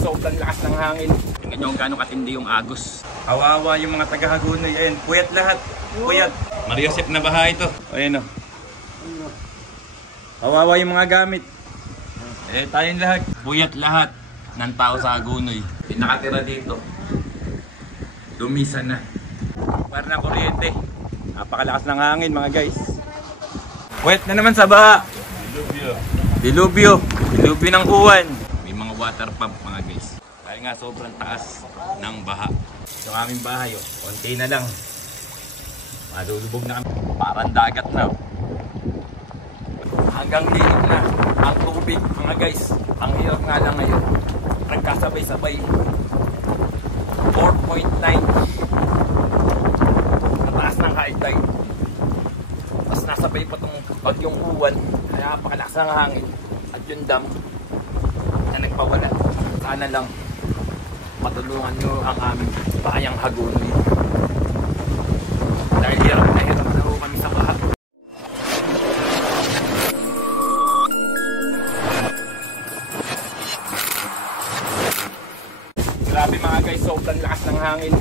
sobrang lakas ng hangin. Tingnan nyo kung gaano katindi yung agos. Kawawa yung mga taga-Hagonoy. Ayan, puyat lahat. Puyat. Mariosep na baha ito. Ayan o. Kawawa yung mga gamit. Tayong lahat. Puyat lahat ng tao sa Hagonoy. Nakatira dito. Dumisa na. Para na kuryente. Napakalakas ng hangin mga guys. Puyat na naman sa baha. Dilubyo ng uwan. May mga water pump mga guys. Dahil nga sobrang taas ng baha. Yung aming bahay, konti na lang. Malulubog na kami. Parang dagat na. Hanggang liit na ang tubig mga guys. Ang hirap nga lang ngayon. Nagkasabay-sabay. 4.9. Mataas ng high tide. Tapos nasabay pa itong bagyong uwan. Kaya napakalakas ng hangin. At yung dam na nagpawala. Sana lang matulungan nyo ang aming bayang Hagonoy. Dahil hirap na kami sa baha. Grabe mga guys, sobrang lakas ng hangin.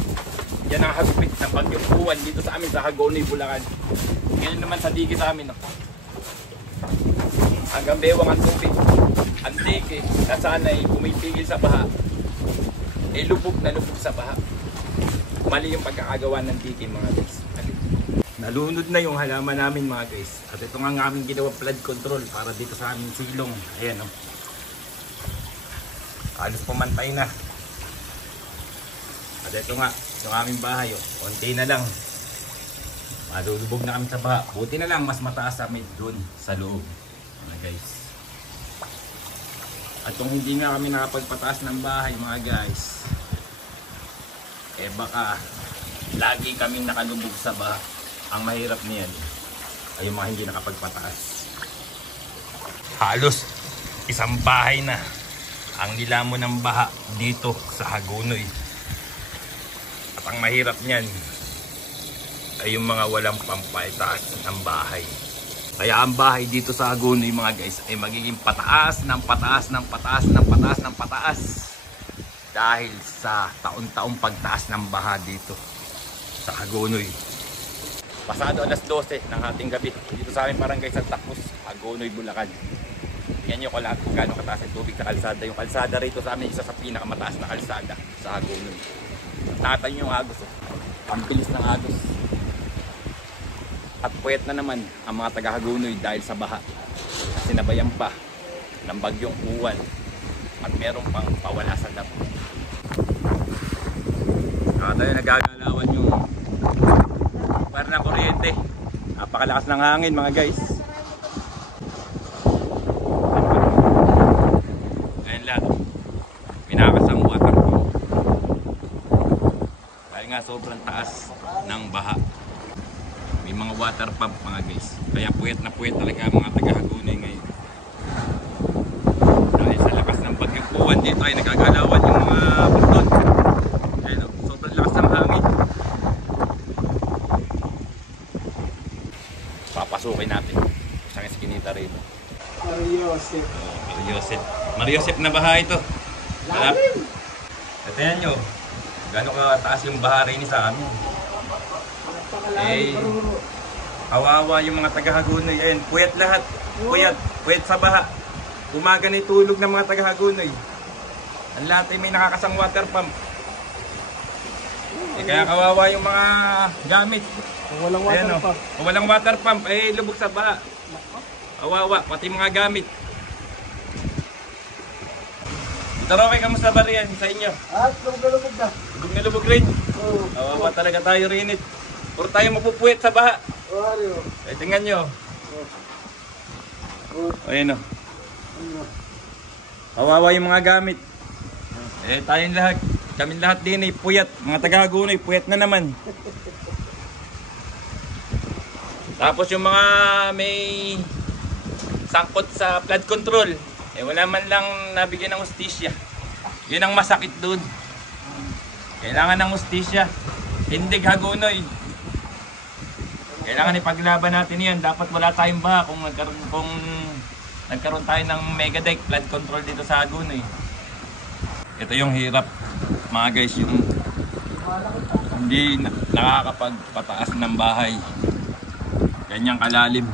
Yan ang hagupit ng bagyong uwan dito sa amin sa Hagonoy, Bulacan. Ngayon naman sa digi sa amin. Hanggang bewang ang tubig. Ang digi na sana'y pumipigil sa baha. Lubog na lubog sa baha. Mali yung pagkakagawa ng digi mga guys. Nalunod na yung halaman namin mga guys. At ito nga ang aming ginawa flood control para dito sa aming silong. Ayan o. Halos pumantay na. At ito nga, yung aming bahay o. Konti na lang. Malulubog na kami sa baha. Buti na lang mas mataas kami doon sa loob. Mga guys. At kung hindi nga kami nakapagpataas ng bahay mga guys, baka lagi kaming nakalubog sa baha. Ang mahirap niyan ay yung mga hindi nakapagpataas. Halos isang bahay na ang nilamon ng baha dito sa Hagonoy. At ang mahirap niyan ay yung mga walang pampataas ng bahay. Kaya ang bahay dito sa Hagonoy mga guys ay magiging pataas ng pataas ng pataas ng pataas ng pataas dahil sa taon-taong pagtaas ng baha dito sa Hagonoy. Pasado alas 12 ng ating gabi dito sa aming barangay Santa Cruz, Hagonoy, Bulacan. Tingnan nyo kung gaano kataas ang tubig na kalsada. Yung kalsada rito sa amin isa sa pinakamataas na kalsada sa Hagonoy. Nakatayo nyo yung agos. Ang bilis ng agos. At puyat na naman ang mga taga-Hagonoy dahil sa baha. Sinabayan pa ng bagyong uwan at meron pang pawala sa dam. Tayo nagagalawan yung para ng kuryente. Napakalakas ng hangin mga guys. Ngayon lang pinakasang water pump. Dahil nga sobrang taas ng baha. May mga water pump mga guys. Kaya puyat na puyat talaga ang mga taga-Hagonoy ngayon. Dahil sa lakas ng bagyong uwan dito ay nagagalawan yung mga bundon. Ayun, sobrang lakas ng hangin. Papasukin natin. Isang eskinita rito. Mariosep. Mariosep. Mariosep na baha ito. Lalim. Tignan nyo. Gano'n kataas yung baha rin sa amin. Kawawa yung mga taga-Hagonoy. Ayan, puyat lahat. Puyat sa baha. Umaga na itulog ng mga taga-Hagonoy. Ang lahat ay may nakakasang water pump. Kaya kawawa yung mga gamit. Kung walang water pump. Kung walang water pump, lubog sa baha. Kawawa, pati mga gamit. Dito Roque, kamusta ba riyan sa inyo? Lubog na. Lubog na lubog rin. Kawawa talaga tayo rin. Puro tayo mapupuyat sa baha. Tingnan nyo. Ayan o. Kawawa yung mga gamit. Tayong lahat. Kami lahat din ay puyat. Mga taga-Hagonoy, puyat na naman. Tapos yung mga may sangkot sa flood control, wala man lang nabigyan ng hustisya. Yun ang masakit dun. Kailangan ng hustisya. Tindig Hagonoy. Kailangan ipaglaban natin yan. Dapat wala tayong baha kung nagkaroon tayo ng mega dike flood control dito sa Hagonoy. Ito yung hirap mga guys, yung hindi nakakapagpataas ng bahay. Ganyang kalalim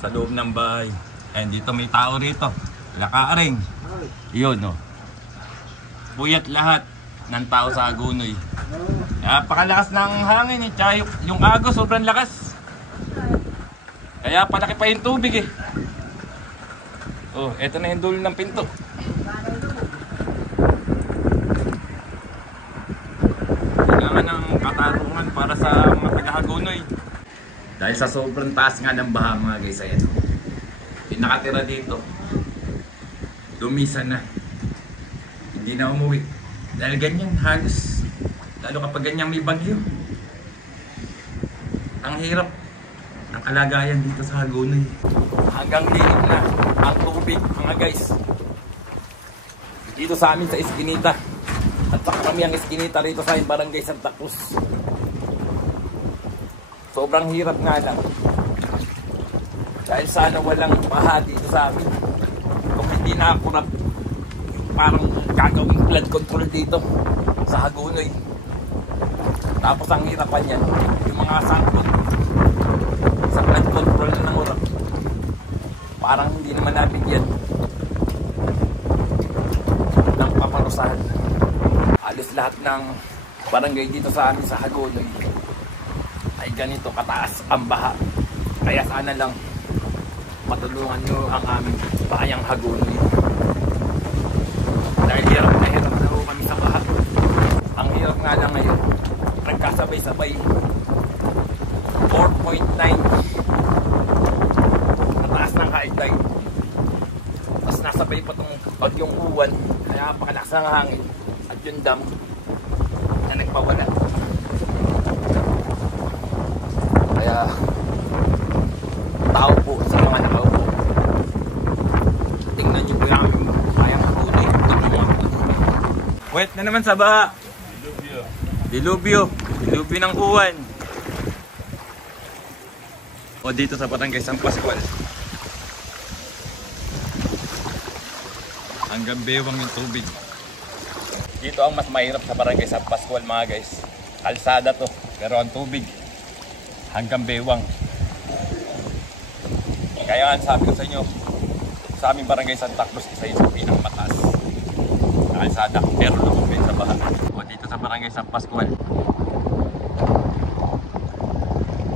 sa loob ng bahay. And dito may tao rito. Lakaring. Yun, no. Puyat lahat ng tao sa Hagonoy. Napakalakas ng hangin eh. Tsaka yung agos sobrang lakas. Kaya palaki pa yung tubig eh. Oh, eto na yung dulo ng pinto. Kailangan ng katarungan para sa mga taga-Hagonoy. Dahil sa sobrang taas nga ng baha mga guys, ayan. Yung nakatira dito, dumisa na. Hindi na umuwi. Dahil ganyan, halos. Lalo kapag ganyan may bagyo. Ang hirap ang kalagayan dito sa Hagonoy. Hanggang liit na ang tubig mga guys. Dito sa amin sa Eskinita. At saka kami ang Eskinita rito sa Barangay Santa Cruz. Sobrang hirap nga lang. Dahil sana walang baha dito sa amin. Kung hindi nakakurap, parang gagawing flood control dito sa Hagonoy. Tapos ang hirapan yan, yung mga sangkot sa flood control ng urap. Parang hindi naman nabigyan ng paparusahan. Halos lahat ng barangay dito sa amin sa Hagonoy ay ganito kataas ang baha. Kaya sana lang matulungan nyo ang aming bayang Hagonoy. Dahil hirap na ho kami sa baha. Ang hirap nga lang ngayon, nagkasabay-sabay 4.9 mataas ng high tide. Tapos nasabay pa itong bagyong uwan. Kaya napakalakas ng hangin. At yung dam na nagpawala. Kaya tao po sa mga nakaupo. Tingnan nyo po yung aming bayang Hagonoy. Wet na naman sa baha. Dilubyo ng uwan. O dito sa Barangay San Pascual. Hanggang bewang yung tubig. Dito ang mas mahirap sa Barangay San Pascual mga guys. Kalsada to, pero ang tubig hanggang bewang. Kaya nga sabi ko sa inyo, sa aming Barangay Santa Cruz, isa yun sa pinakamataas na kalsada, pero lumubin sa baha. O dito sa Barangay San Pascual,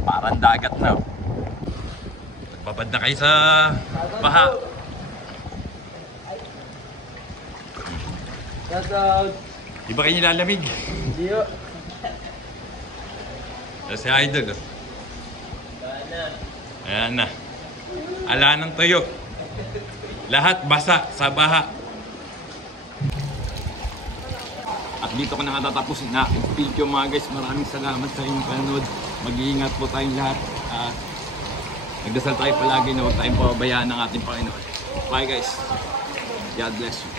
parang dagat na. Babad na kayo sa baha. Di ba kayo nilalamig? Hindi yun. Si Idol. Ayan na. Ala ng tuyo. Lahat basa sa baha. At dito ko na natatapusin na video mga guys. Maraming salamat sa inyong panood. Mag-iingat po tayong lahat. At nagdasal tayo palagi na huwag tayong pababayaan ng ating Panginoon. Bye guys. God bless you.